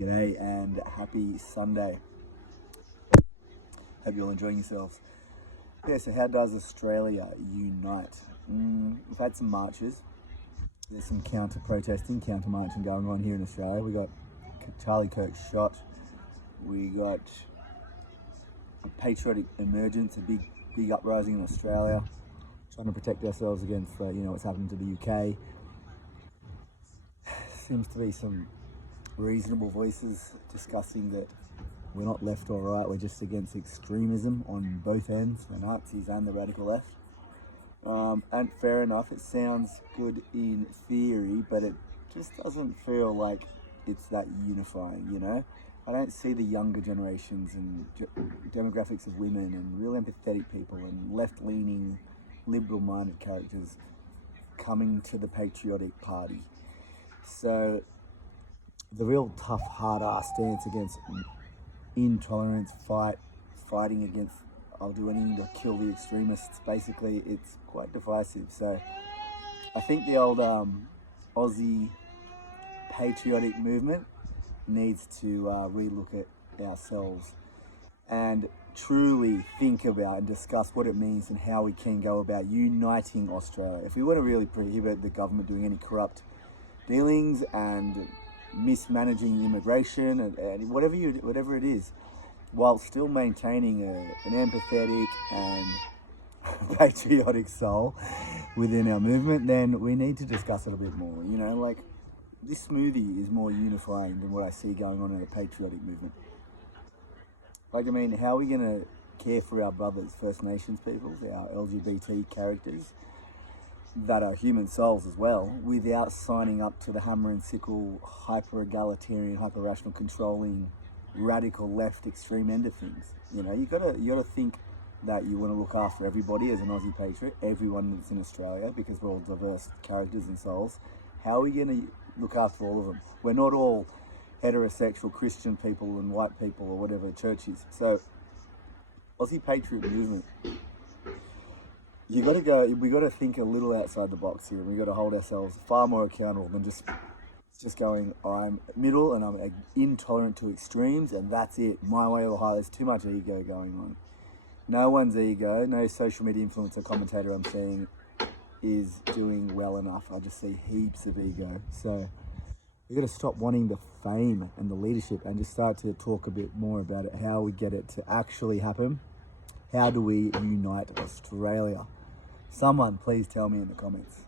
G'day and happy Sunday. Hope you're all enjoying yourselves. Yeah, so how does Australia unite? We've had some marches. There's some counter-protesting, counter-marching going on here in Australia. We got Charlie Kirk shot. We got a patriotic emergence, a big uprising in Australia, trying to protect ourselves against what's happening to the UK. Seems to be some reasonable voices discussing that we're not left or right, we're just against extremism on both ends, the Nazis and the radical left. And fair enough, it sounds good in theory, but it just doesn't feel like it's that unifying, you know? I don't see the younger generations and demographics of women and real empathetic people and left-leaning, liberal-minded characters coming to the Patriotic Party. So the real tough, hard-ass stance against intolerance, fighting against, I'll do anything to kill the extremists, basically, it's quite divisive. So I think the old Aussie patriotic movement needs to relook at ourselves and truly think about and discuss what it means and how we can go about uniting Australia. If we want to really prohibit the government doing any corrupt dealings and mismanaging immigration and whatever it is, while still maintaining an empathetic and patriotic soul within our movement, then we need to discuss it a bit more. You know, like, this smoothie is more unifying than what I see going on in the patriotic movement. Like, I mean, how are we going to care for our brothers, First Nations peoples, our LGBT characters, that are human souls as well, without signing up to the hammer and sickle, hyper-egalitarian, hyper-rational, controlling, radical left extreme end of things? You know, you gotta think that you want to look after everybody as an Aussie patriot, everyone that's in Australia, because we're all diverse characters and souls. How are we going to look after all of them? We're not all heterosexual Christian people and white people or whatever the church is. So, Aussie patriot movement, we got to think a little outside the box here, and we got to hold ourselves far more accountable than just going, I'm middle and I'm intolerant to extremes and that's it, my way or the highway. There's too much ego going on. No one's ego, no social media influencer commentator I'm seeing is doing well enough. I just see heaps of ego. So we got to stop wanting the fame and the leadership and just start to talk a bit more about it, how we get it to actually happen. How do we unite Australia? Someone please tell me in the comments.